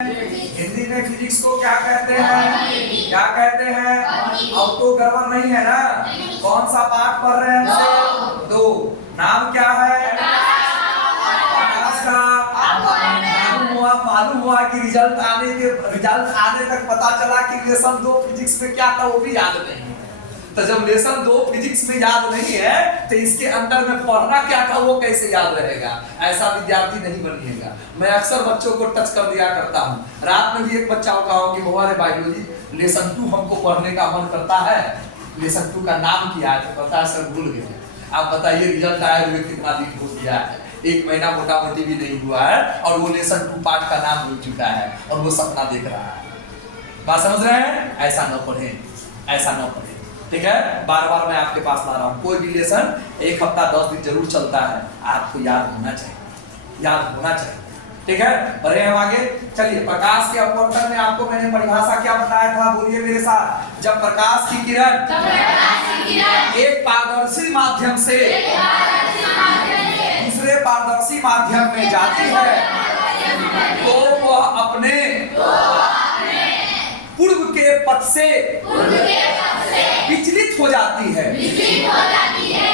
हिंदी में फिजिक्स को क्या कहते हैं? क्या कहते हैं? अब तो गड़बड़ नहीं है ना? कौन सा पाठ पढ़ रहे हैं हमसे? दो। नाम क्या है? प्रकाश का। मालूम हुआ कि रिजल्ट आने तक पता चला कि लेसन 2 फिजिक्स में क्या था वो भी याद नहीं। तो जब लेसन 2 फिजिक्स में याद नहीं है तो इसके अंदर में पढ़ना क्या था वो कैसे याद रहेगा? ऐसा विद्यार्थी नहीं बनिएगा। मैं अक्सर बच्चों को टच कर दिया करता हूँ। रात में भी एक बच्चा को कहा कि भगवान बायोलॉजी लेसन 2 हमको पढ़ने का मन करता है, लेसन 2 का नाम क्या है? तो पता है सर भूल गए। आप बताइए रिजल्ट आए हुए कितना दिन हो गया है? 1 महीना मोटा मोटी भी नहीं हुआ है और वो लेसन 2 पाठ का नाम भूल चुका है और वो सपना देख रहा है। बात समझ रहे हैं? ऐसा न पढ़े, ऐसा न पढ़े। ठीक है, बार बार मैं आपके पास ला रहा हूँ। कोई भी लेसन 1 हफ्ता 10 दिन जरूर चलता है, आपको याद होना चाहिए, याद होना चाहिए। ठीक है, बढ़े हम आगे। चलिए, प्रकाश के अपवर्तन में आपको मैंने परिभाषा क्या बताया था? बोलिए मेरे साथ। जब प्रकाश की किरण एक पारदर्शी माध्यम से दूसरे पारदर्शी माध्यम में जाती है तो वह अपने पूर्व के पथ से विचलित हो जाती है,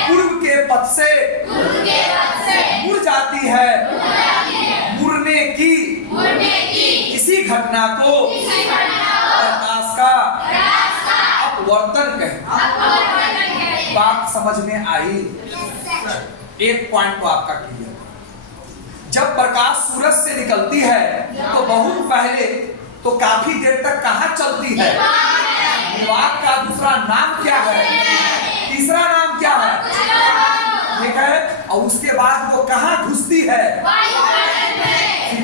पूर्व के पथ से मुड़ जाती है। मुड़ने की इसी घटना को प्रकाश का अपवर्तन कहें। बात समझ में आई? एक पॉइंट तो आपका क्लियर। जब प्रकाश सूरज से निकलती है तो बहुत पहले तो काफी देर तक कहाँ चलती है? निर्वात का दूसरा नाम क्या है? तीसरा नाम क्या है? ठीक है, और उसके बाद वो कहाँ घुसती है?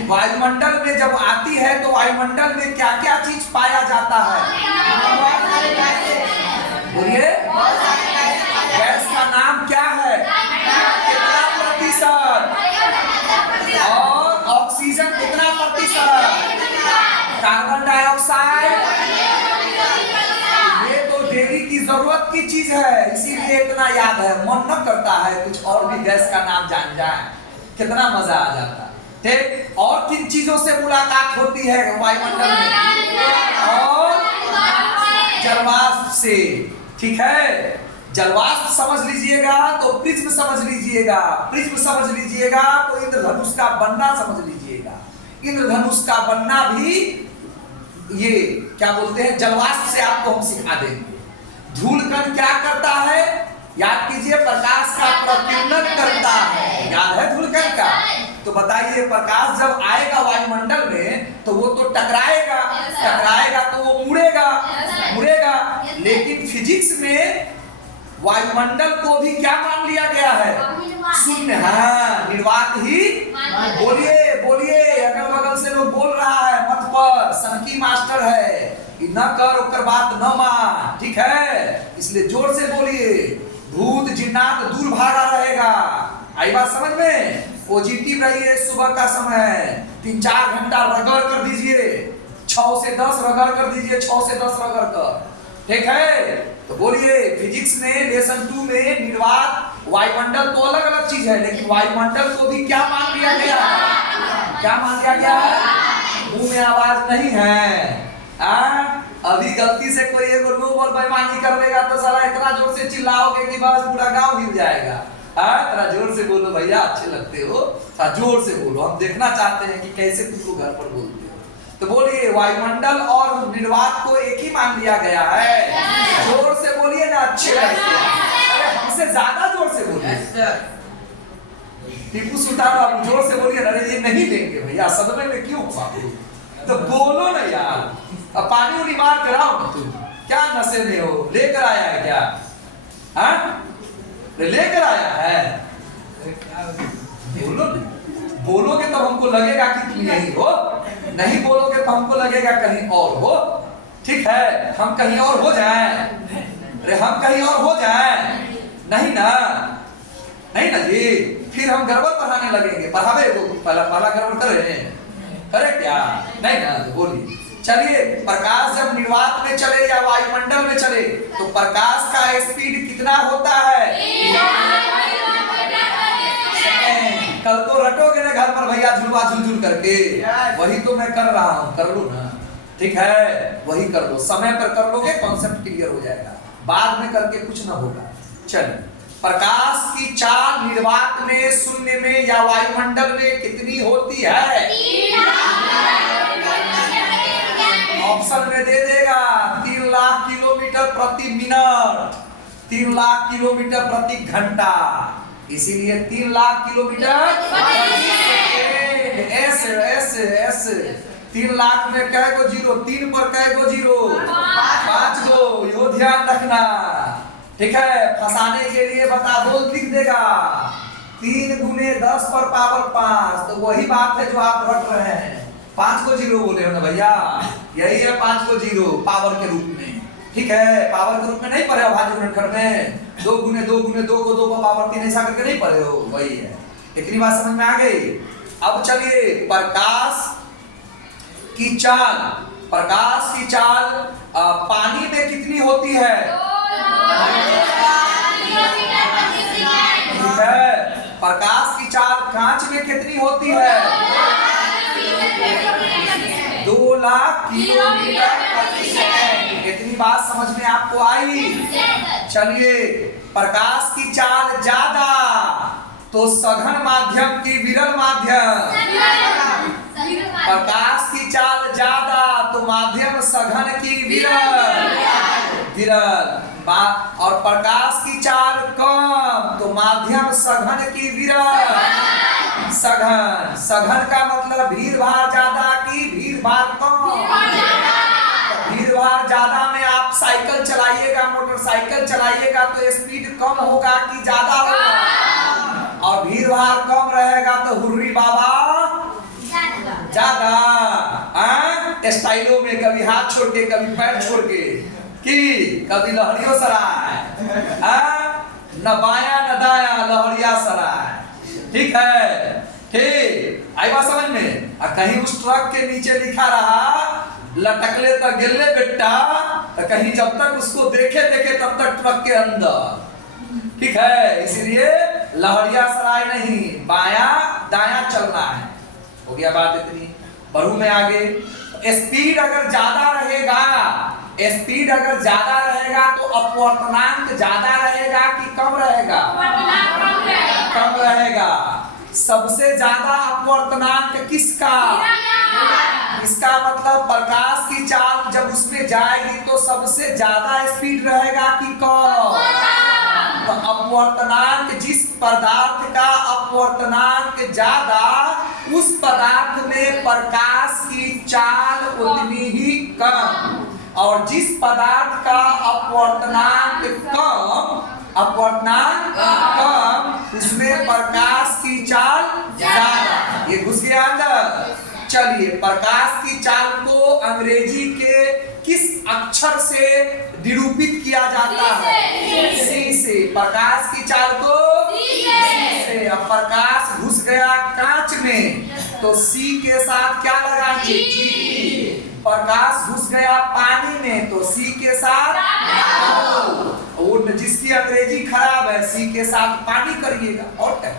वायुमंडल में जब आती है तो वायुमंडल में क्या क्या चीज पाया जाता है? बोलिए, गैस का नाम क्या है? कितना प्रतिशत? और ऑक्सीजन कितना प्रतिशत? Carbon dioxide. ये तो डेली की जरूरत की चीज है, इसीलिए इतना याद है। मन न करता है कुछ और भी गैस का नाम जान जाए, कितना मजा आ जाता। ठीक, और किन चीजों से मुलाकात होती है वायुमंडल में? और जलवाष्प से। ठीक है, जलवाष्प समझ लीजिएगा तो प्रिज्म समझ लीजिएगा, प्रिज्म समझ लीजिएगा तो इंद्रधनुष का बनना समझ लीजिएगा। इंद्रधनुष का बनना भी ये क्या बोलते हैं, जलवाष्प से आपको हम सिखा देंगे। धूलकण क्या करता है? याद कीजिए, प्रकाश का प्रकीर्णन करता है। याद है धूलकण का? तो बताइए, प्रकाश जब आएगा वायुमंडल में तो वो तो टकराएगा, टकराएगा तो वो मुड़ेगा, मुड़ेगा। लेकिन फिजिक्स में वायुमंडल को भी क्या मान लिया गया है? शून्य। हाँ, निर्वात ही। बोलिए बोलिए, अगल बगल से लोग बोल रहा है मत पर, सनकी मास्टर है, न कर ओकर बात न मान। ठीक है, इसलिए जोर से बोलिए। भूत जिन्नात दूर भागा रहेगा। आई बात समझ में? पॉजिटिव रहिए। सुबह का समय 3-4 घंटा रगड़ कर दीजिए, 6 से 10 रगड़ कर दीजिए, 6 से 10 रगड़ कर। ठीक है, तो बोलिए, फिजिक्स में लेसन 2 में निर्वात वायुमंडल तो अलग अलग चीज है, लेकिन वायुमंडल को भी क्या मान लिया गया है? क्या मान लिया गया है? मुंह में आवाज नहीं है। अभी गलती से कोई एक नो बोल बेईमानी कर लेगा तो साला इतना जोर से चिल्लाओगे कि बस पूरा गांव हिल जाएगा। थोड़ा जोर से बोलो भैया, अच्छे लगते हो, जोर से बोलो, हम देखना चाहते हैं कि कैसे तुमको घर पर बोलते हो। तो बोलिए, वायुमंडल और निर्वात को एक ही मान लिया गया है। जोर से बोलिए ना, अच्छे लगते हैं। हमसे ज्यादा जोर से बोलिए। टीपू सुल्तान बाबू जोर से बोलिए। अरे ये नहीं लेंगे भैया, सदमे में क्यों बाबू? तो बोलो ना यार। अब पानी उनी मार कराओ ना, तुम क्या नशे में हो? लेकर आया है क्या? हाँ, लेकर आया है? बोलो, बोलोगे तो हमको लगेगा कि तुम यही हो, नहीं बोलोगे तो हमको लगेगा कहीं और हो। ठीक है, हम कहीं और हो जाएं? अरे हम कहीं और हो जाएं? नहीं ना, नहीं ना जी, फिर हम गड़बड़ पढ़ाने लगेंगे। पढ़ावे वो पहला गड़बड़ करे क्या? नहीं ना, तो बोलिए। चलिए, प्रकाश जब निर्वात में चले या वायुमंडल में चले तो प्रकाश का स्पीड कितना होता है? कल को रटोगे ना घर पर भैया झुलवा झुलझुल करके? वही तो मैं कर रहा हूँ, कर लो ना, ठीक है, वही कर लो, समय पर कर लोगे कॉन्सेप्ट क्लियर हो जाएगा, बाद में करके कुछ ना होगा। चलिए, प्रकाश की चाल निर्वात में, शून्य में या वायुमंडल में कितनी होती है? ऑप्शन में दे देगा 3 लाख किलोमीटर प्रति मिनट, 3 लाख किलोमीटर प्रति घंटा, इसीलिए 3 लाख किलोमीटर प्रति second. S S S 3 lakh में कै गो जीरो, 3 पर कै गो जीरो, 5 गो, यो ध्यान रखना, ठीक है। फंसाने के लिए बता दो, लिख देगा 3 गुने 10 पर पावर 5, तो वही बात है जो आप रट रहे हैं, 5 को जीरो बोले हो ना भैया, यही है 5 को जीरो पावर के रूप में, ठीक है। पावर के रूप में नहीं पढ़े हो भाज्य गुणनखंड में, 2 गुने 2 गुने 2 को 2 पर पावर 3 ऐसा करके नहीं पढ़े हो, वही है। इतनी बात समझ में आ गई। अब चलिए, प्रकाश की चाल, प्रकाश की चाल पानी में कितनी होती है? ठीक है। प्रकाश की चाल कांच में कितनी होती है? 2 लाख किलोमीटर प्रति सेकंड। इतनी बात समझ में आपको आई? चलिए, प्रकाश की चाल ज्यादा तो सघन माध्यम की विरल माध्यम, प्रकाश की चाल ज्यादा तो माध्यम सघन की विरल विरल, और प्रकाश की चाल कम तो माध्यम सघन की विरल सघन। सघन का मतलब भीड़ भाड़ ज्यादा की भीड़ भाड़ कम। भीड़ भाड़ ज्यादा में आप साइकिल चलाइएगा, मोटरसाइकिल चलाइएगा तो स्पीड कम होगा कि ज्यादा होगा, और भीड़ भाड़ कम रहेगा तो हुर्री बाबा ज्यादा। स्टाइलों में कभी हाथ छोड़ के, कभी पैर छोड़ के, कि कभी लहरियो सराय, न बाया न दाया लहरिया सराय, ठीक है। ठीक आई बात समझ में? कहीं उस ट्रक के नीचे लिखा रहा लटकले तो गिल्ले बेटा, तो कहीं जब तक उसको देखे देखे तब तक ट्रक के अंदर, ठीक है। इसीलिए लहरिया सराय नहीं, बाया दाया चलना है। हो गया बात इतनी, बढ़ू में आगे। स्पीड अगर ज्यादा रहेगा, स्पीड अगर ज्यादा रहेगा तो अपवर्तनांक ज्यादा रहेगा कि कम रहेगा? कम रहेगा। सबसे ज्यादा अपवर्तनांक किसका? इसका मतलब प्रकाश की चाल जब उसमें जाएगी तो सबसे ज्यादा स्पीड रहेगा कि कम? तो अपवर्तनांक, जिस पदार्थ का अपवर्तनांक ज्यादा, उस पदार्थ में प्रकाश की चाल उतनी ही कम, और जिस पदार्थ का अपवर्तनांक कम, उसमें प्रकाश की चाल ज्यादा। ये घुस गया अंदर। चलिए, प्रकाश की चाल को अंग्रेजी के किस अक्षर से निरूपित किया जाता है? सी से। प्रकाश की चाल को सी से। अब प्रकाश घुस गया कांच में तो सी के साथ क्या लगाएंगे? जी। प्रकाश घुस गया पानी में तो सी के साथ, और जिसकी अंग्रेजी खराब है सी के साथ पानी करिएगा, और क्या।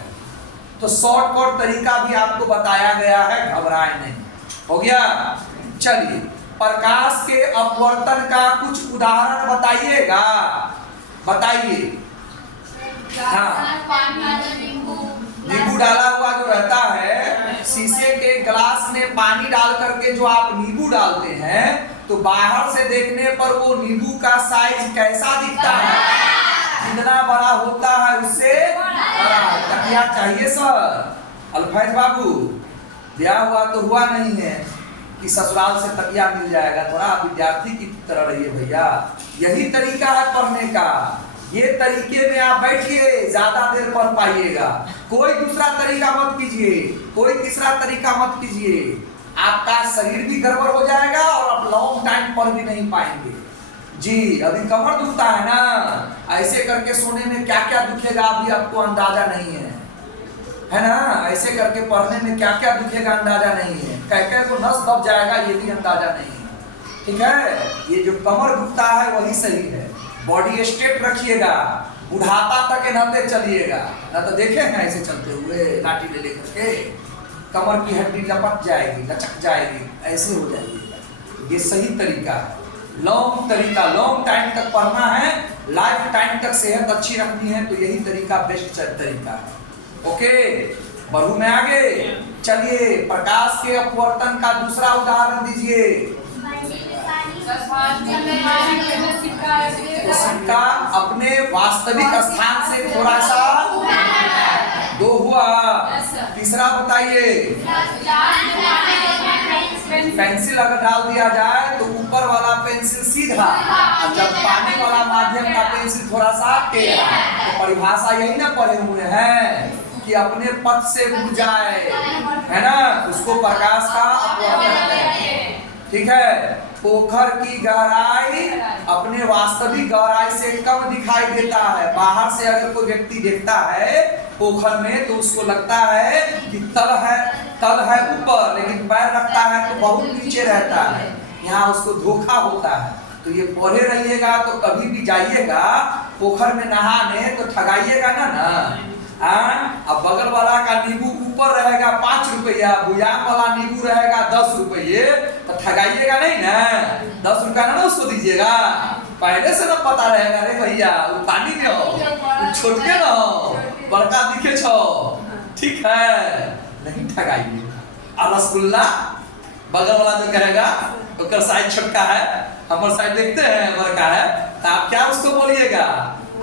तो शॉर्टकट तरीका भी आपको बताया गया है, घबराए नहीं। हो गया। चलिए, प्रकाश के अपवर्तन का कुछ उदाहरण बताइएगा, बताइए। हाँ, नींबू डाला हुआ जो रहता है, शीशे के ग्लास में पानी डाल करके जो आप नींबू डालते हैं तो बाहर से देखने पर वो नींबू का साइज कैसा दिखता है? जितना बड़ा होता है उससे बड़ा। तकिया चाहिए सर? अल्फैज बाबू, ब्याह हुआ तो हुआ नहीं है कि ससुराल से तकिया मिल जाएगा, थोड़ा विद्यार्थी की तरह रहिए भैया। यही तरीका है पढ़ने का, ये तरीके में आप बैठिए, ज्यादा देर पढ़ पाइएगा। कोई दूसरा तरीका मत कीजिए, कोई तीसरा तरीका मत कीजिए, आपका शरीर भी गड़बड़ हो जाएगा और आप लॉन्ग टाइम पढ़ भी नहीं पाएंगे। जी, अभी कमर दुखता है ना, ऐसे करके सोने में क्या क्या दुखेगा अभी आपको अंदाजा नहीं है ना? ऐसे करके पढ़ने में क्या क्या दुखेगा अंदाजा नहीं है, कह को नस दब जाएगा ये भी अंदाजा नहीं है, ठीक है। ये जो कमर दुखता है वही सही है। बॉडी स्ट्रेट रखिएगा, बुढ़ापा तक नते चलिएगा, ना तो देखे हैं ऐसे चलते हुए लाठी ले लेकर के, कमर की हड्डी लपक जाएगी, लचक जाएगी, ऐसे हो जाएगी। ये सही तरीका है, लॉन्ग तरीका, लॉन्ग टाइम तक पढ़ना है, लाइफ टाइम तक सेहत अच्छी रखनी है, तो यही तरीका बेस्ट तरीका है। ओके, बढ़ू में आगे। चलिए प्रकाश के अपवर्तन का दूसरा उदाहरण दीजिए। तो सिक्का अपने वास्तविक स्थान से थोड़ा सा दो हुआ। तीसरा बताइए। पेंसिल अगर डाल दिया जाए तो ऊपर वाला पेंसिल सीधा, और जब पानी वाला माध्यम का पेंसिल थोड़ा सा टेढ़ा। तो परिभाषा यही ना पढ़े हुए हैं कि अपने पथ से मुड़ जाए, है ना, उसको प्रकाश का अपवर्तन है। ठीक है। पोखर की गहराई अपने वास्तविक गहराई से कम दिखाई देता है। बाहर से अगर कोई व्यक्ति देखता है पोखर में तो उसको लगता है कि तल है ऊपर, लेकिन पैर रखता है तो बहुत नीचे रहता है। यहाँ उसको धोखा होता है। तो ये पढ़े रहिएगा तो कभी भी जाइएगा पोखर में नहाने तो ठगाइएगा ना। अब बगल वाला का नींबू ऊपर रहेगा 5 रुपया, बुयाम वाला नींबू रहेगा 10 रुपये, तो ठगाइएगा नहीं ना। 10 रुपया ना उसको दीजिएगा, पहले से ना पता रहेगा। रे भैया वो पानी में हो, छोट के ना हो, बड़का दिखे छो, ठीक है, नहीं ठगाइए। और रसगुल्ला बगल वाला जो कहेगा तो साइज छोटका है, हमारे साइड देखते हैं बड़का है, तो आप क्या उसको बोलिएगा,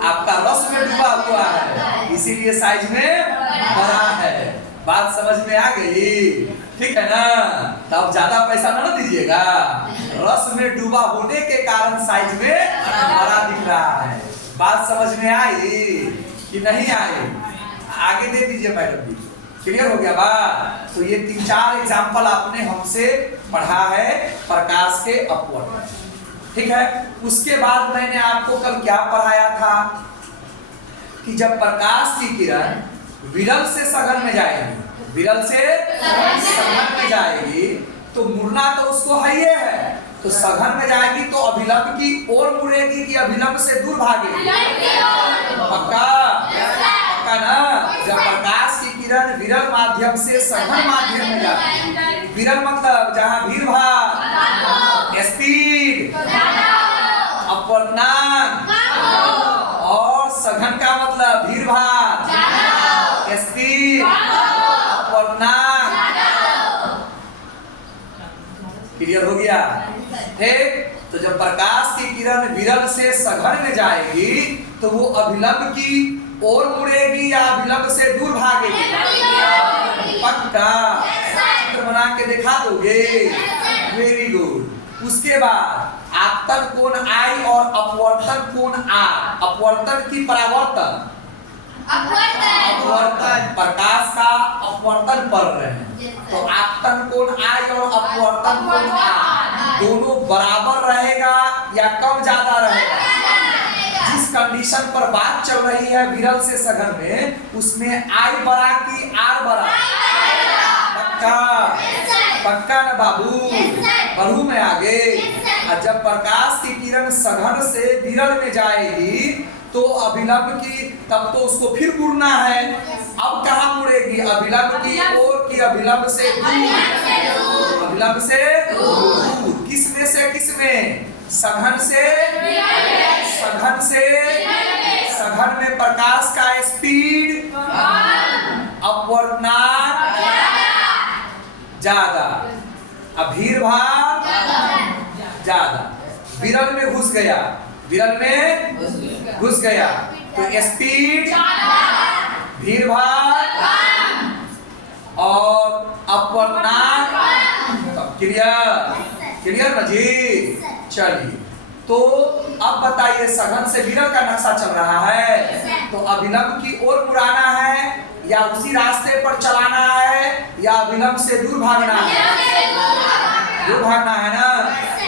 आपका रस में डूबा हुआ है, इसीलिए साइज में बड़ा है। बात समझ में आ गई? ठीक है ना। तब ज्यादा पैसा ना दीजिएगा, रस में डूबा होने के कारण साइज में बड़ा दिख रहा है। बात समझ में आई कि नहीं आई? आगे दे दीजिए मैडम जी। क्लियर हो गया बात? तो ये 3-4 एग्जाम्पल आपने हमसे पढ़ा है प्रकाश के अपवर्तन। ठीक है। उसके बाद मैंने आपको कल क्या पढ़ाया था कि जब प्रकाश की किरण विरल से सघन में जाएगी, विरल से सघन में जाएगी तो मुड़ना तो उसको है, तो सघन में जाएगी तो अभिलंब की ओर मुड़ेगी कि अभिलंब से दूर भागेगी? पक्का? पक्का ना। जब प्रकाश की किरण विरल माध्यम से सघन माध्यम में जाती है, विरल मतलब जहाँ भीड़ भाड़, स्पीड, अपवर्तनांक, और सघन का मतलब भीड़ भाड़, स्पीड, अपवर्तनांक। क्लियर हो गया? ठीक। तो जब प्रकाश की किरण विरल से सघन में जाएगी तो वो अभिलंब की ओर मुड़ेगी या अभिलंब से दूर भागेगी? पक्का? चित्र बना के दिखा दोगे? Very good. उसके बाद आपतन कोण I और अपवर्तन कोण R। अपवर्तन की परावर्तन, अपवर्तन प्रकाश का अपवर्तन पढ़ रहे हैं, तो आपतन कोण I और अपवर्तन कोण R दोनों बराबर रहेगा या कम ज्यादा रहेगा? जिस कंडीशन पर बात चल रही है विरल से सघन में, उसमें I बड़ा कि R बड़ा? पक्का? पक्का ना बाबू? बढ़ू में आगे। और जब प्रकाश की किरण सघन से विरल में जाएगी तो अभिलंब की, तब तो उसको फिर मुड़ना है। अब कहाँ मुड़ेगी? अभिलंब की ओर की अभिलंब से दूर? अभिलंब से दूर। किस में से किस में? सघन से सघन से सघन में प्रकाश का स्पीड, अपवर्तनांक ज्यादा, अब भीड़ भाड़ ज्यादा। विरल में घुस गया, विरल में घुस गया तो स्पीड, भीड़ भाड़ और अपवर्तनांक। क्लियर? क्लियर ना जी? चलिए, तो अब बताइए सघन से विरल का नक्शा चल रहा है, तो अभिलंब की ओर मुड़ाना है या उसी रास्ते पर चलाना है या अभिलंब से दूर भागना है? दूर भागना है ना।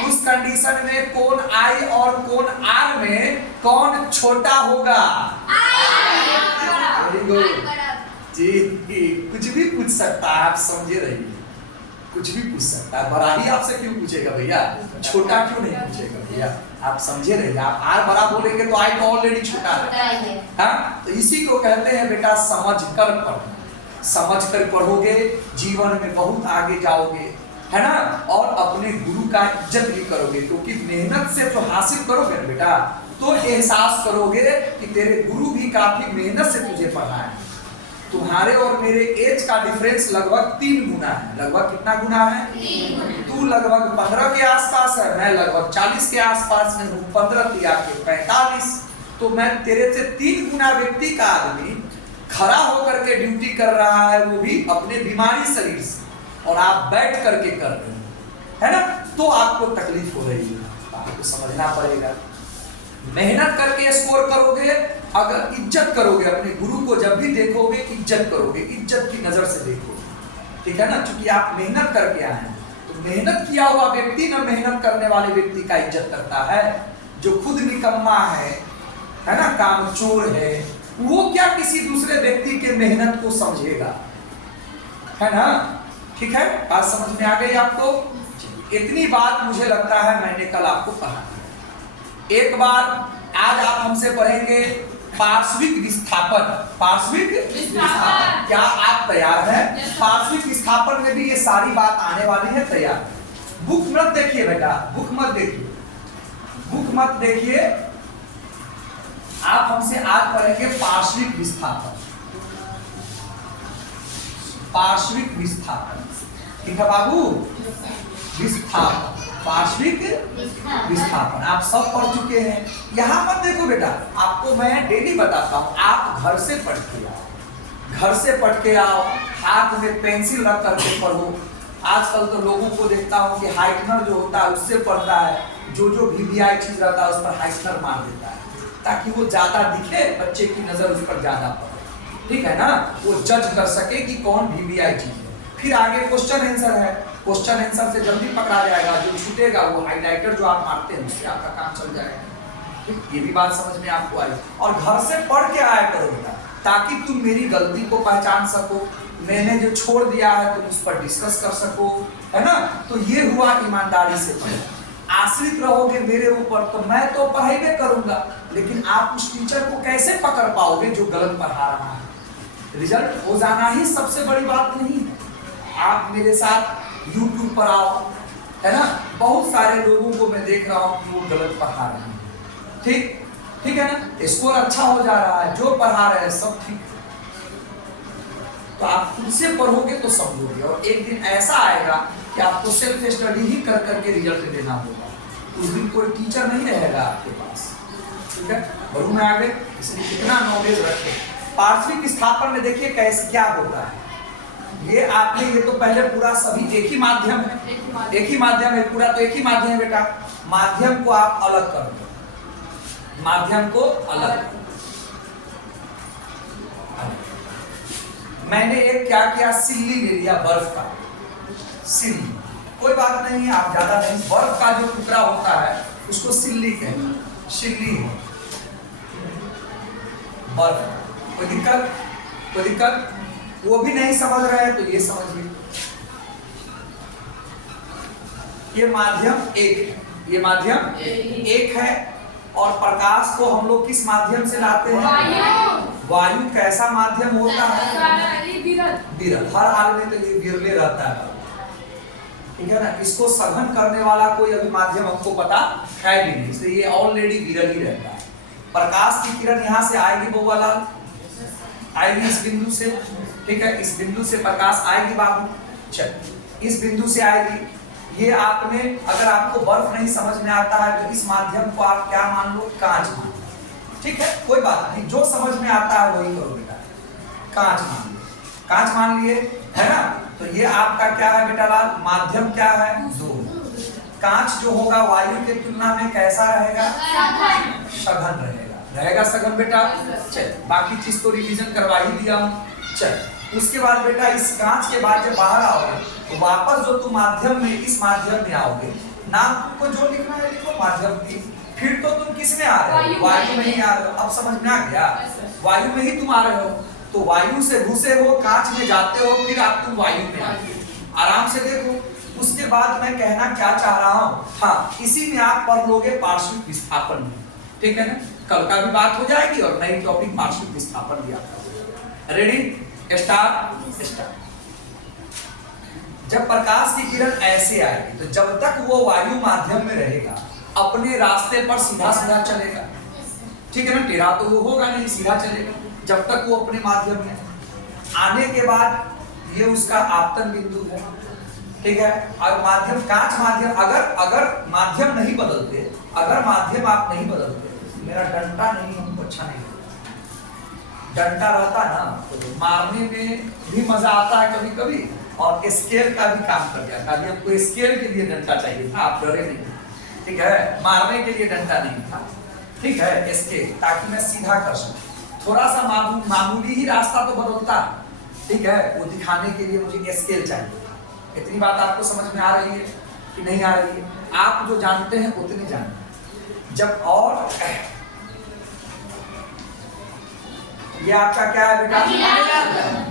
उस कंडीशन में कोण I और कोण R में कौन छोटा होगा? वेरी गुड जी। कुछ भी पूछ सकता है, आप समझे रहिए, कुछ भी पूछ सकता है। बड़ा ही आपसे क्यों पूछेगा भैया? छोटा क्यों नहीं पूछेगा भैया? आप समझे रहिए। आप R बड़ा बोलेंगे तो I तो ऑलरेडी छोटा है। हाँ, तो इसी को कहते हैं बेटा समझ कर पढ़ना। समझ कर पढ़ोगे, जीवन में बहुत आगे जाओगे, है ना। और अपने गुरु का इज्जत भी करोगे, क्योंकि मेहनत से जो हासिल करोगे ना बेटा, तो एहसास करोगे कि तेरे गुरु भी काफी मेहनत से तुझे पढ़ाए। तुम्हारे और मेरे एज का डिफरेंस लगभग 3 गुना है। लगभग कितना गुना है? 3। तू लगभग 15 के आसपास है, मैं लगभग 40 के आसपास में हूँ। 15 या 45, तो मैं तेरे से 3 गुना व्यक्ति का आदमी खड़ा होकर के ड्यूटी कर रहा है, वो भी अपने बीमारी शरीर से, और आप बैठ करके कर रहे हो, है ना। तो आपको तकलीफ हो रही है, आपको समझना पड़ेगा। मेहनत करके स्कोर करोगे, अगर इज्जत करोगे, अपने गुरु को जब भी देखोगे इज्जत करोगे, इज्जत की नजर से देखोगे, ठीक है ना। क्योंकि आप मेहनत करके आए हैं, तो मेहनत किया हुआ व्यक्ति ना मेहनत करने वाले व्यक्ति का इज्जत करता है। जो खुद निकम्मा है ना, कामचोर है, वो क्या किसी दूसरे व्यक्ति के मेहनत को समझेगा, है ना। ठीक है, बात समझ में आ गई आपको? इतनी बात मुझे लगता है मैंने कल आपको कहा। एक बार आज आप हमसे पढ़ेंगे पार्श्विक विस्थापन। पार्श्विक विस्थापन, क्या आप तैयार हैं? पार्श्विक विस्थापन में भी ये सारी बात आने वाली है, तैयार। बुक मत देखिए बेटा, बुक मत देखिए, बुक मत देखिए। आप हमसे आज पढ़ेंगे पार्श्विक विस्थापन। पार्श्विक विस्थापन, ठीक है बाबू? विस्थापन, पार्श्विक विस्थापन आप सब पढ़ चुके हैं। यहाँ मत देखो बेटा, आपको मैं डेली बताता हूँ, आप घर से पढ़ के आओ, घर से पढ़ के आओ, हाथ में पेंसिल रख करके पढ़ो। आजकल तो लोगों को देखता हूँ कि हाइटनर जो होता है उससे पढ़ता है, जो वीवीआई चीज रहता है उस पर हाइटनर मार देता है, ताकि वो ज्यादा दिखे, बच्चे की नजर उस पर ज्यादा पड़े, ठीक है ना। वो जज कर सके कि कौन वीवीआई चीज है। फिर आगे क्वेश्चन आंसर है, क्वेश्चन आंसर से जल्दी पकड़ा जाएगा, जो छूटेगा वो हाइलाइटर जो आप मारते हैं उससे आपका काम चल जाएगा। ये भी बात समझ में आपको आई। और घर से पढ़ के आया करो बेटा, ताकि तुम मेरी गलती को पहचान सको, मैंने जो छोड़ दिया है तुम उस पर डिस्कस कर सको, है ना। तो ये हुआ ईमानदारी से पढ़े। आश्रित रहोगे मेरे ऊपर तो मैं तो पढ़ाई करूंगा, लेकिन आप उस टीचर को कैसे पकड़ पाओगे जो गलत पढ़ा रहा है? रिजल्ट हो जाना ही सबसे बड़ी बात नहीं है। आप मेरे साथ YouTube पर आओ, है ना, बहुत सारे लोगों को मैं देख रहा हूँ कि वो गलत पढ़ा रहे हैं, ठीक है ना। स्कोर अच्छा हो जा रहा है, जो पढ़ा रहे हैं सब ठीक। तो आप खुद से पढ़ोगे तो समझोगे, और एक दिन ऐसा आएगा कि आपको सेल्फ स्टडी ही कर करके रिजल्ट देना होगा। उस दिन कोई टीचर नहीं रहेगा आपके पास, ठीक है। बड़ू में आगे इसलिए कितना नॉलेज रखे। पार्श्विक विस्थापन में देखिए कैसे क्या होता है। ये आपने, ये तो पहले पूरा सभी एक ही माध्यम है, एक ही माध्यम है, पूरा तो एक ही माध्यम है बेटा। माध्यम को आप अलग कर दो, माध्यम को अलग। मैंने एक क्या किया, सिल्ली ले लिया, बर्फ का सिल्ली, कोई बात नहीं है, आप ज्यादा नहीं, बर्फ का जो टुकड़ा होता है उसको सिल्ली कहते हैं, सिल्ली है बर्फ। कोई दिक्कत? कोई दिक्कत? वो भी नहीं समझ रहे हैं तो ये समझिए, ये माध्यम एक है, ये माध्यम एक है। और प्रकाश को हम लोग किस माध्यम से लाते हैं? वायु कैसा माध्यम होता है? विरल। हर हाल में तो ये विरले रहता है, ठीक है ना। इसको सघन करने वाला कोई अभी माध्यम हमको पता है भी नहीं, इसलिए ये ऑलरेडी विरल ही रहता है। प्रकाश की किरण यहाँ से आएगी बउआ लाल, आएगी इस बिंदु से, ठीक है, इस बिंदु से प्रकाश आएगी बाबू, चल इस बिंदु से आएगी। ये आपने, अगर आपको बर्फ नहीं समझ में आता है तो इस माध्यम को आप क्या मान लो? कांच मान लो, ठीक है, कोई बात नहीं, जो समझ में आता है वही करो बेटा। कांच मान लो, कांच मान लिए, है ना। तो ये आपका क्या है बेटा लाल? माध्यम क्या है? दो। कांच जो होगा वायु के तुलना में कैसा रहेगा? सघन रहेगा, रहेगा सघन बेटा। चल बाकी चीज तो रिवीजन करवा ही दिया हूं। चल उसके बाद बेटा इस कांच के बाद जब बाहर आओगे तो वापस जो तुम माध्यम में, इस माध्यम में आओगे, नाम तुमको जो लिखना है लिखो माध्यम की। फिर तो तुम किस में आ रहे हो? वायु में ही आ रहे हो। अब समझ में आ गया? वायु में ही तुम आ रहे हो, तो वायु से घुसे हो, कांच में जाते हो, फिर आप तुम वायु में आते हो। आराम से देखो। उसके बाद मैं कहना क्या चाह रहा हूँ, हाँ, इसी में आप पढ़ लोगे पार्श्विक विस्थापन में, ठीक है ना। कल का भी बात हो जाएगी और नई टॉपिक पार्श्विक विस्थापन भी आता है। रेडी? Star star. जब प्रकाश की किरण ऐसे आएगी तो जब तक वो वायु माध्यम में रहेगा अपने रास्ते पर सीधा सीधा चलेगा, ठीक है ना, टेढ़ा तो वो होगा नहीं, सीधा चलेगा जब तक वो अपने माध्यम में। आने के बाद ये उसका आपतन बिंदु है, ठीक है। और माध्यम कांच माध्यम, अगर माध्यम नहीं बदलते, अगर माध्यम आप नहीं बदलते, मेरा डंडा नहीं हमको अच्छा नहीं लगता। डंडा रहता ना तो मारने में भी मजा आता है कभी कभी, और स्केल का भी काम कर जाता है। हमको स्केल के लिए डंडा चाहिए था, आप डरे नहीं, ठीक है, मारने के लिए डंडा नहीं था, ठीक है, स्केल, ताकि मैं सीधा कर सकूं। थोड़ा सा मामूली ही रास्ता तो बदलता, ठीक है, वो दिखाने के लिए मुझे स्केल चाहिए। इतनी बात आपको समझ में आ रही है कि नहीं आ रही है? आप जो जानते हैं उतनी जानते। जब और ये आपका क्या है बेटा?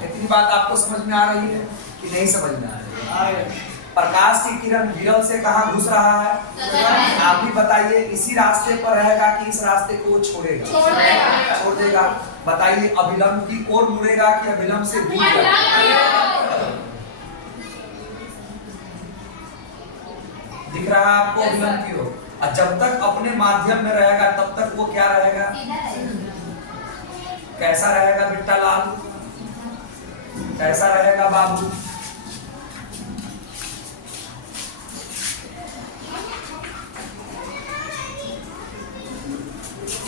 इतनी बात आपको समझ में आ रही है कि नहीं समझ में आ रही है? प्रकाश की किरण विरल से कहाँ घुस रहा है? आप भी बताइए, इसी रास्ते पर रहेगा कि इस रास्ते को छोड़ेगा? छोड़ देगा। बताइए, अभिलंब की ओर मुड़ेगा कि अभिलंब से दूर जाएगा? दिख रहा है आपको अभिलंब की ओर? और जब तक अपने माध्यम में रहेगा तब तक वो क्या रहेगा? कैसा रहेगा बिट्टा लाल? कैसा रहेगा बाबू?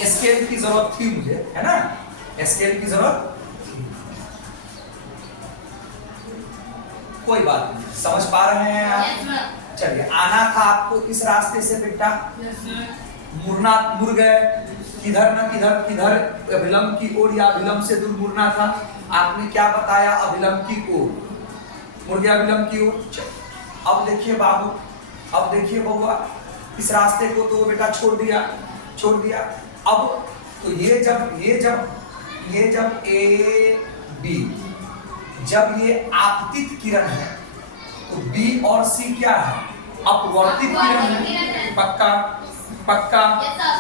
स्केल की जरूरत थी मुझे, है ना, स्केल की जरूरत थी। कोई बात नहीं, समझ पा रहे हैं आप? चलिए, आना था आपको इस रास्ते से बेटा, मुड़ गए किधर न किधर, किधर अभिलंब की ओर या अभिलंब से दूर मुड़ना था। आपने क्या बताया? अभिलंब की ओर मुड़ गया, अभिलंब की ओर। अब देखिए बाबू, अब देखिए बउआ, इस रास्ते को तो बेटा छोड़ दिया। अब तो ये जब ए बी, जब ये आपतित किरण है तो बी और सी क्या है? अपवर्तित किरण है। पक्का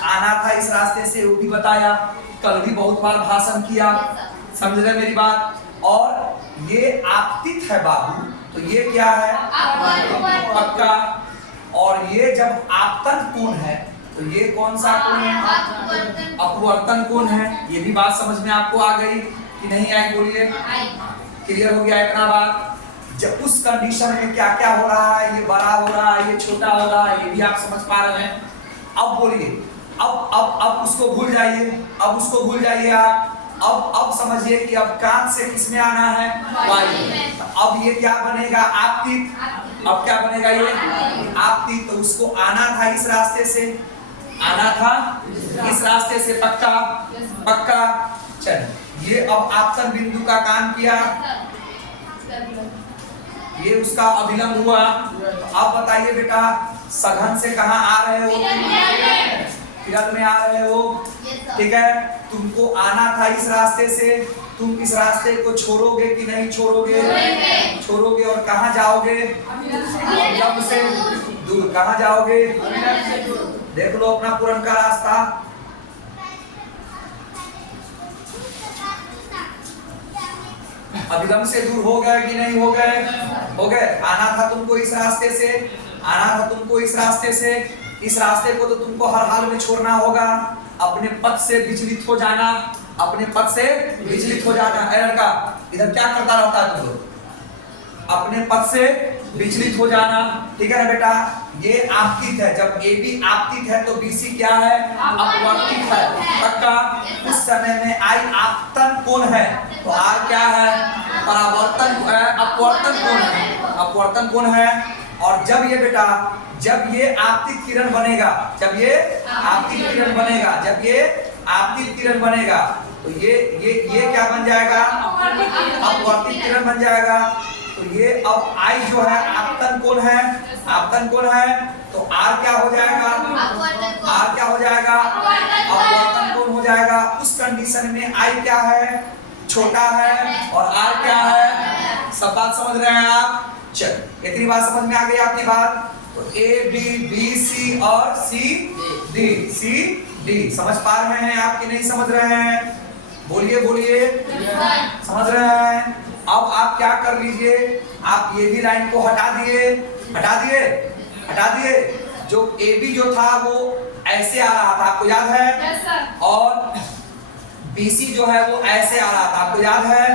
आना था इस रास्ते से, वो भी बताया, कल भी बहुत बार भाषण किया, समझ रहे मेरी बात? और ये आपतित है बाबू, तो ये क्या है? पक्का। और ये जब आपतन कोण है तो ये कौन सा कोण है? अपवर्तन कोण है। ये भी बात समझ में आपको आ गई कि नहीं आई? बोलिए, क्लियर हो गया इतना बात? जब उस कंडीशन में क्या क्या हो रहा है, ये बड़ा हो रहा है, ये छोटा हो रहा है, ये भी आप समझ पा रहे हैं? अब बोलिए, अब उसको भूल जाइए, अब उसको भूल जाइए आप। अब समझिए कि अब कांच से किसमें आना है? वायु। अब ये क्या बनेगा? आपतित। अब क्या बनेगा? ये आपतित। तो उसको आना था इस रास्ते से, आना था इस रास्ते से, पक्का। चलिए, ये अब आपतन बिंदु का काम किया, ये उसका अभिलंब हुआ। अब बताइए बेटा, सघन से कहाँ आ रहे हो? किरण में आ रहे हो, ठीक है। तुमको आना था इस रास्ते से, तुम इस रास्ते को छोड़ोगे कि नहीं छोड़ोगे? छोड़ोगे। और कहाँ जाओगे? अभिलंब से दूर। कहाँ जाओगे? देख लो अपना पुरनका रास्ता। अभिलंब से दूर हो गए कि नहीं हो गए? हो गए। आना था तुमको इस रास्ते से, इस रास्ते को तो तुमको हर हाल में छोड़ना होगा। अपने पथ से विचलित हो जाना, लड़का इधर क्या करता रहता है तुम लोग? अपने पथ से विचलित हो जाना, ठीक है ना बेटा? ये आपतित है। जब ए बी आपतित है तो बी सी क्या है? अपवर्तित है। पक्का। उस समय में आई आपतन कोण है तो आर क्या है? परावर्तन, अपवर्तन कोण है। और जब ये बेटा, जब ये आपतित किरण बनेगा, जब ये आपतित किरण बनेगा तो ये क्या बन जाएगा? अपवर्तित किरण बन जाएगा। तो ये अब आई जो है आपतन कोण है, तो आर क्या हो जाएगा? अपवर्तन कोण हो जाएगा। उस कंडीशन में आई क्या है? छोटा है, और आर क्या है? सब बात समझ रहे हैं आप? चल, इतनी बात समझ में आ गई आपकी बात? तो ए बी सी और सी डी समझ पा रहे हैं आप कि नहीं समझ रहे हैं? बोलिए बोलिए, समझ रहे हैं? अब आप क्या कर लीजिए, आप ये भी लाइन को हटा दिए, हटा दिए, हटा दिए। जो ए बी जो था वो ऐसे आ रहा था, आपको याद है? Yes sir. और BC जो है वो ऐसे आ रहा था, आपको याद है?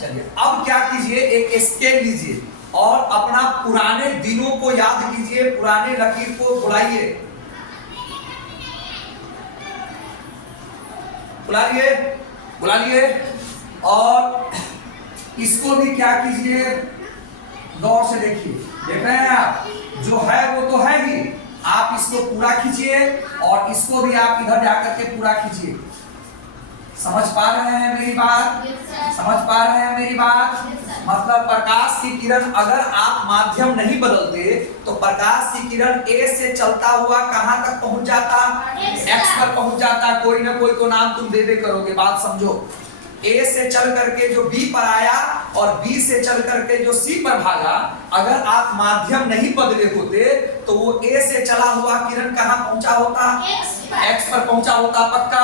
चलिए अब क्या कीजिए, एक स्केल लीजिए और अपना पुराने दिनों को याद कीजिए, पुराने लकीर को बुलाइए, बुला लिए, बुला लिए। और इसको भी क्या कीजिए, गौर से देखिए, देख रहे हैं आप? जो है वो तो है ही, आप इसको पूरा खींचिए और इसको भी आप इधर जाकर के पूरा खींचिए। समझ पा रहे हैं मेरी बात? समझ पा रहे हैं मेरी बात? मतलब प्रकाश की किरण, अगर आप माध्यम नहीं बदलते तो प्रकाश की किरण ए से चलता हुआ कहां तक पहुंच जाता? एक्स पर पहुंच जाता। कोई ना कोई तो नाम तुम दे करोगे, बात समझो। ए से चल करके जो बी पर आया और बी से चल करके जो सी पर भागा, अगर आप माध्यम नहीं बदले होते तो वो ए से चला हुआ किरण कहां पहुंचा होता? एक्स पर पहुंचा होता। पक्का?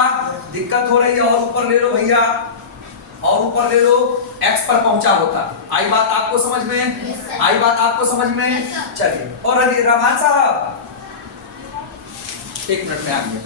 दिक्कत हो रही है? और ऊपर ले लो भैया, और ऊपर ले लो, एक्स पर पहुंचा होता। आई बात आपको समझ में? आई बात आपको समझ में? चलिए, और रमान साहब 1 मिनट में आएंगे,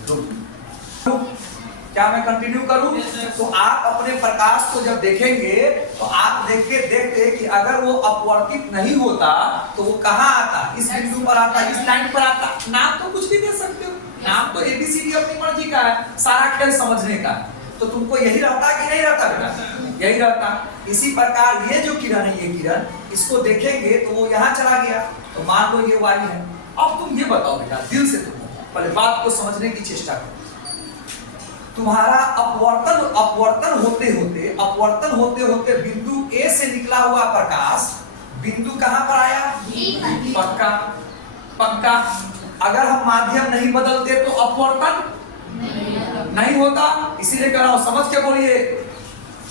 क्या मैं कंटिन्यू करूं? तो आप अपने प्रकाश को जब देखेंगे तो आप देखते कि अगर वो अपवर्तित नहीं होता तो वो कहां आता? इस बिंदु पर आता, इस लाइन पर आता। नाम तो कुछ भी दे सकते हो, नाम तो ABCD अपनी मर्जी का है, सारा खेल समझने का। तो तुमको यही रहता कि नहीं रहता बेटा? यही रहता। इसी प्रकार ये जो किरण है, ये किरण, इसको देखेंगे तो वो यहाँ चला गया, तो मान लो ये वायु है। अब तुम ये बताओ बेटा, दिल से तुम पहले बात को समझने की चेष्टा करो। तुम्हारा अपवर्तन होते होते बिंदु ए से निकला हुआ प्रकाश बिंदु कहां पर आया? पक्का? पक्का? अगर हम माध्यम नहीं बदलते तो अपवर्तन नहीं होता। इसीलिए कह रहा हूं, समझ के बोलिए,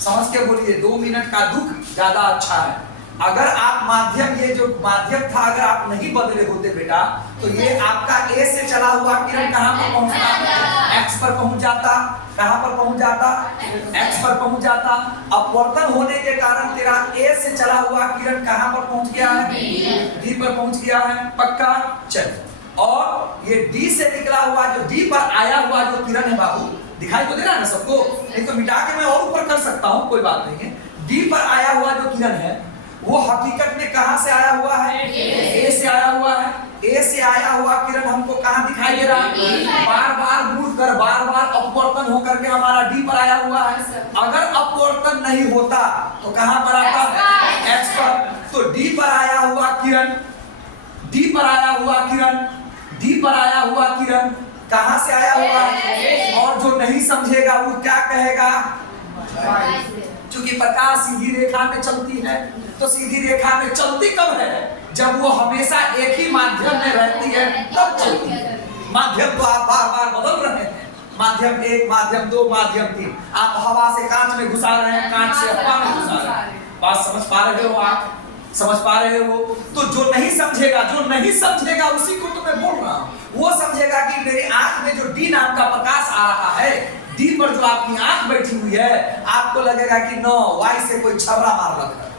समझ के बोलिए। 2 मिनट का दुख ज्यादा अच्छा है। अगर आप माध्यम, ये जो माध्यम था, अगर आप नहीं बदले होते बेटा, तो ये आपका ए से चला हुआ किरण कहां पर पहुंचता? एक्स पर पहुंच जाता। कहां पर पहुंच जाता? एक्स पर पहुंच जाता। अपवर्तन होने के कारण तेरा ए से चला हुआ किरण कहां पर पहुंच गया है? डी पर पहुंच गया है। पक्का? चल, और ये डी से निकला हुआ, जो डी पर आया हुआ जो किरण है बाबू, दिखाई तो दे रहा है ना सबको? नहीं तो मिटा के मैं और ऊपर कर सकता हूं, कोई बात नहीं है। डी पर आया हुआ जो किरण है वो हकीकत में कहां से आया हुआ है? ए से आया हुआ है। ए से आया हुआ किरण हमको कहां दिखाई दे रहा है? बार बार मुड़ कर, बार बार अपवर्तन होकर के हमारा डी पर आया हुआ है। अगर अपवर्तन नहीं होता तो कहां पर आता? एक्स पर। तो डी पर आया हुआ किरण, डी पर आया हुआ किरण, डी पर आया हुआ किरण कहां से आया हुआ है? और जो नहीं समझेगा वो क्या कहेगा? चूंकि प्रकाश सीधी रेखा में चलती है, तो सीधी रेखा में चलती कब है? जब वो हमेशा एक ही माध्यम में रहती है, तब चलती है। माध्यम तो आप बार बार बदल रहे हैं, माध्यम 1, माध्यम 2, माध्यम 3। आप हवा से कांच में घुसा रहे हैं, कांच से हवा में घुसा रहे हैं। बात समझ पा रहे हो? आप समझ पा रहे हो? तो जो नहीं समझेगा, जो नहीं समझेगा उसी को तो मैं बोल रहा हूं। वो समझेगा कि मेरी आंख में जो डी नाम का प्रकाश आ रहा है, डी पर जो आपकी आंख बैठी हुई है, आपको लगेगा कि नो, वाई से कोई छर्रा मार रखा है,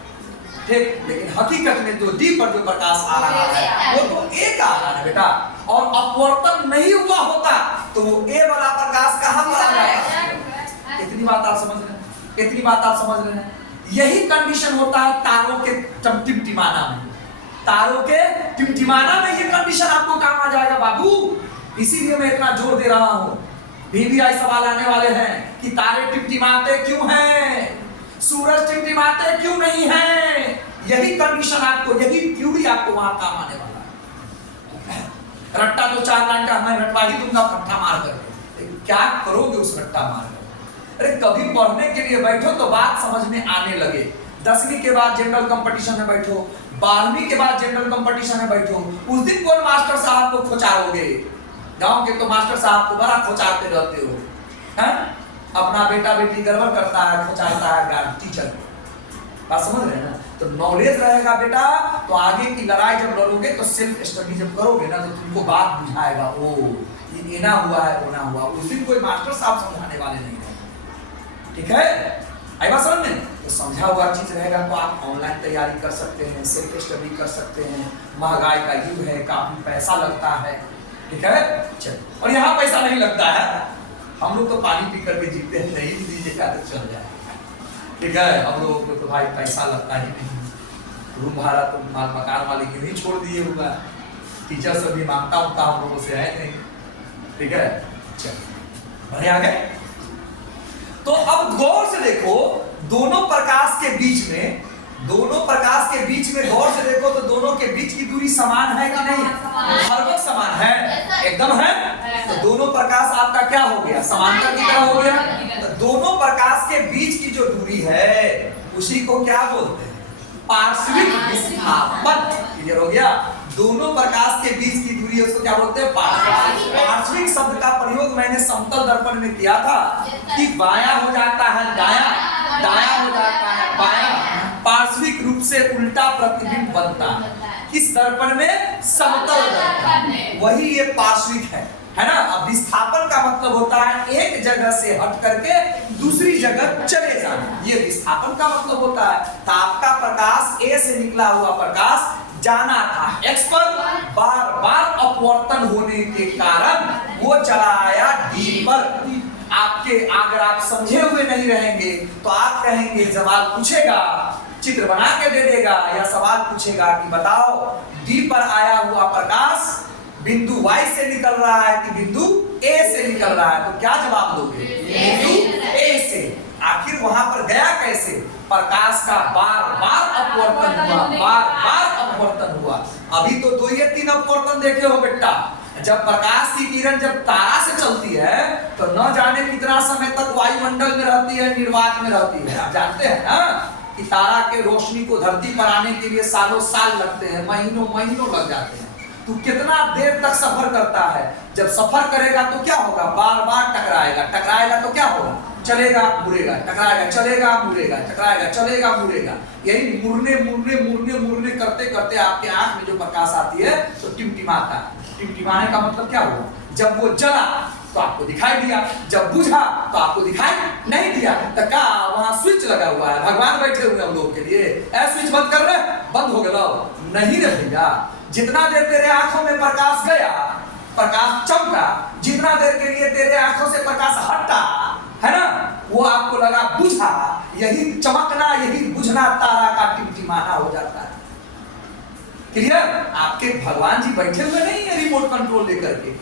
ठीक? लेकिन हकीकत में तो डी पर जो प्रकाश आ रहा है वो तो ए का आ रहा है बेटा। और अपवर्तन नहीं हुआ होता तो वो ए वाला प्रकाश कहां पर आ जाता? इतनी बात आप समझ रहे हैं? इतनी बात आप समझ रहे हैं? यही कंडीशन होता है तारों के टिमटिमाना में। तारों के टिमटिमाना में ये कंडीशन आपको काम आ जाएगा बाबू। इसीलिए मैं इतना जोर दे रहा हूं। VVI सवाल आने वाले हैं कि तारे टिमटिमाते क्यों हैं, सूरज टिमटिमाते क्यों नहीं हैं। यही कंडीशन आपको, यही थ्योरी आपको वहां काम आने वाला है। रट्टा तो 4 लाइन का मैं रटवा ही दूंगा पट्टा मार कर, क्या करोगे उस रट्टा मार कर? अरे कभी पढ़ने के लिए बैठो तो बात समझ में आने लगे। 10वीं के बाद जनरल कंपटीशन में बैठो, 12वीं के बाद जनरल कंपटीशन में बैठो, उस दिन कौन मास्टर साहब को खोचारोगे? गांव के तो मास्टर साहब को बड़ा खोचारते रहते हो, हैं? अपना बेटा बेटी गड़बड़ करता है, खोचारता है टीचर को। बात समझ रहे हैं ना? तो नॉलेज रहेगा बेटा, तो आगे की लड़ाई जब लड़ोगे तो सेल्फ स्टडी जब करोगे ना, तो तुमको बात बुझाएगा। ओ ये ना हुआ है, वो ना हुआ। उस दिन कोई मास्टर साहब समझाने वाले नहीं है। ठीक है, आई बात समझ में? तो समझा हुआ चीज रहेगा तो आप ऑनलाइन तैयारी कर सकते हैं, सेल्फ स्टडी कर सकते हैं। महंगाई का युग है, काफी पैसा लगता है, ठीक है। चलो, और यहाँ पैसा नहीं लगता है, हम लोग तो पानी पी करके जीते हैं, नहीं भी दीजिएगा तो चल जाए, ठीक है। हम लोगों को तो भाई पैसा लगता ही नहीं, रूम भाड़ा तो मकान मालिक ही छोड़ दिए हुआ, टीचर से भी मांगता होता हम लोगों से है नहीं, ठीक है। चलो बढ़िया आ गए। तो अब गौर से देखो, दोनों प्रकाश के बीच में, दोनों प्रकाश के बीच में गौर से देखो तो दोनों के बीच की दूरी समान है कि नहीं? हर वक्त समान है, एकदम है। तो दोनों प्रकाश आपका क्या हो गया? समांतर की तरह हो गया। तो दोनों प्रकाश के बीच की जो दूरी है उसी को क्या बोलते हैं? पार्श्विक विस्थापन। क्लियर हो गया? दोनों प्रकाश के बीच की दूरी उसको क्या बोलते हैं? पार्श्विक। पार्श्विक शब्द का प्रयोग मैंने समतल दर्पण में किया था कि बायां हो जाता है दायां, दायां हो जाता है बायां, पार्श्विक रूप से उल्टा प्रतिबिंब बनता है। किस दर्पण में? समतल दर्पण में। वही ये पार्श्विक है ना। अब विस्थापन का मतलब होता है एक जगह से हट करके दूसरी जगह चले जाना, ये विस्थापन का मतलब होता है। तो आपका प्रकाश ए से निकला हुआ प्रकाश जाना था एक्स पर, बार बार अपवर्तन होने के कारण वो चला आया डी पर। आपके अगर आप समझे हुए नहीं रहेंगे तो आप कहेंगे, सवाल पूछेगा, चित्र बना के दे देगा या सवाल पूछेगा कि बताओ डी पर आया हुआ प्रकाश बिंदु Y से निकल रहा है कि बिंदु A से निकल रहा है, तो क्या जवाब दोगे? बिंदु A से। आखिर वहां पर गया कैसे? प्रकाश का बार बार अपवर्तन हुआ, बार बार अपवर्तन हुआ। अभी तो 2 या 3 अपवर्तन देखे हो बेटा। जब प्रकाश की किरण जब तारा से चलती है तो न जाने कितना समय तक वायुमंडल में रहती है, निर्वात में रहती है। आप जानते हैं ना कि तारा के रोशनी को धरती पर आने के लिए सालों साल लगते हैं, महीनों महीनों लग जाते हैं। तो कितना देर तक सफर करता है? जब सफर करेगा तो क्या होगा? बार बार टकराएगा, टकराएगा तो क्या होगा? चलेगा मुड़ेगा, टकराएगा चलेगा मुड़ेगा, टकराएगा चलेगा मुड़ेगा। यही मुड़ने मुड़ने मुड़ने मुड़ने करते करते आपके आंख में जो प्रकाश आती है तो टिमटिमाता है। टिमटिमाने का मतलब क्या हुआ? जब वो जला तो आपको दिखाई दिया, जब बुझा तो आपको दिखाई नहीं दिया। तो क्या वहां स्विच लगा हुआ है? भगवान बैठे हुए हम लोग के लिए, स्विच बंद कर रहे, बंद हो गया नहीं रहेगा। जितना देर तेरे आंखों में प्रकाश गया, प्रकाश चमका, जितना देर के लिए तेरे आंखों से प्रकाश हटा, है ना, वो आपको लगा बुझा। यही चमकना, यही बुझना तारा का टिमटिमाना हो जाता है। क्लियर? आपके भगवान जी बैठे हुए नहीं है रिमोट कंट्रोल लेकर के,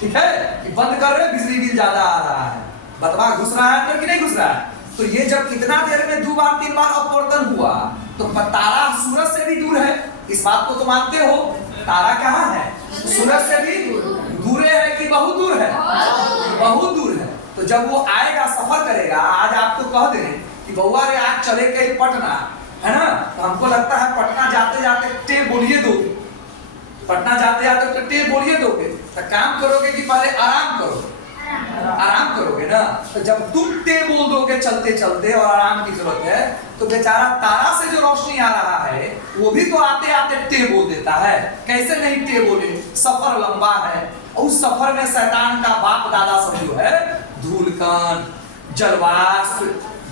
ठीक है, कि बंद कर रहे, बिजली बिल ज्यादा आ रहा है, बतवा घुस रहा है अंदर कि नहीं घुस रहा है। तो ये जब कितना देर में 2 बार 3 बार अपवर्तन हुआ तो तारा सूरज से भी दूर है। इस बात को तो मानते हो? तारा कहाँ है? सूरज से भी दूर है कि बहुत दूर है? बहुत दूर है। तो जब वो आएगा, सफर करेगा, आज आपको कह दे कि बउआ रे आज चले गए पटना, है ना, तो हमको लगता है पटना जाते जाते टे बोलिए दोगे, पटना जाते जाते तो टे बोलिए दोगे। तो काम करोगे कि पहले आराम करोगे? आराम करोगे ना। तो जब तुम टे बोल दोगे चलते चलते और आराम की जरूरत है, तो बेचारा तारा से जो रोशनी आ रहा है वो भी तो आते आते टे बोल देता है। कैसे नहीं टे बोले? सफर लंबा है, उस सफर में शैतान का बाप दादा सब जो है, धूलकण, जलवाष्प,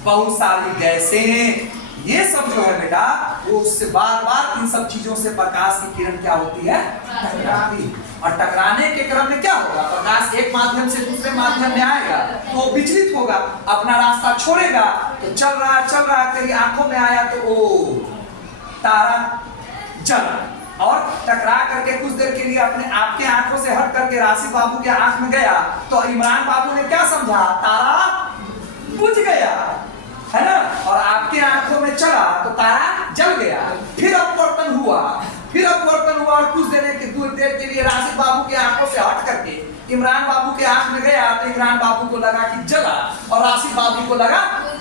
बहुत सारी गैसें, ये सब जो है बेटा, वो उससे बार बार इन सब चीजों से प्रकाश की किरण क्या होती है? टकराती। और टकराने के क्रम में क्या होगा? प्रकाश एक माध्यम से दूसरे माध्यम में आएगा तो विचलित होगा, अपना रास्ता छोड़ेगा। तो चल रहा कहीं आंखों में आया तो ओ तारा जला, और टकरा करके कुछ देर के लिए अपने आपके आंखों से हट करके राशिद बाबू के आंख में गया तो इमरान बाबू ने क्या समझा? तारा बुझ गया, है ना, और आपके आंखों में चला तो तारा जल गया। फिर अपवर्तन हुआ, फिर अपवर्तन हुआ और कुछ देर के लिए राशिद बाबू के आंखों से हट करके इमरान बाबू के आंख में गया तो इमरान बाबू को लगा कि जला और राशिद बाबू को लगा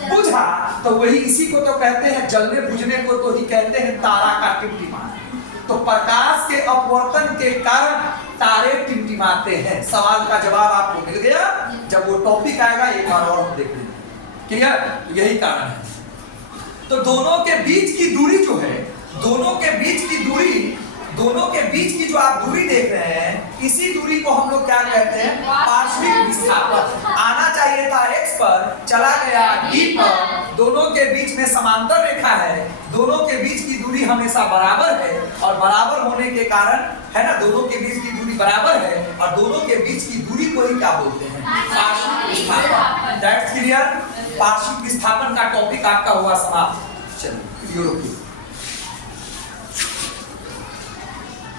बुझा। तो वही इसी को तो कहते हैं, जलने बुझने को तो ही कहते हैं तारा का टिमटिमाना। तो प्रकाश के अपवर्तन के कारण तारे टिमटिमाते हैं। सवाल का जवाब आपको मिल गया। जब वो टॉपिक आएगा एक बार और हम देख लेंगे। क्लियर? यही कारण है। तो दोनों के बीच की दूरी जो है, दोनों के बीच की दूरी दोनों के बीच की जो आप दूरी देख रहे हैं, इसी दूरी को हम लोग क्या कहते हैं? पार्श्विक विस्थापन। आना चाहिए था x पर, चला गया d पर। दोनों के बीच में समांतर रेखा है, दोनों के बीच की दूरी हमेशा बराबर है, और बराबर होने के कारण है ना, दोनों के बीच की दूरी बराबर है, और दोनों के बीच की दूरी को ही क्या बोलते हैं? पार्श्विक विस्थापन। That's clear. पार्श्विक विस्थापन का टॉपिक आपका हुआ समाप्त। चलिए वीडियो रोकिए।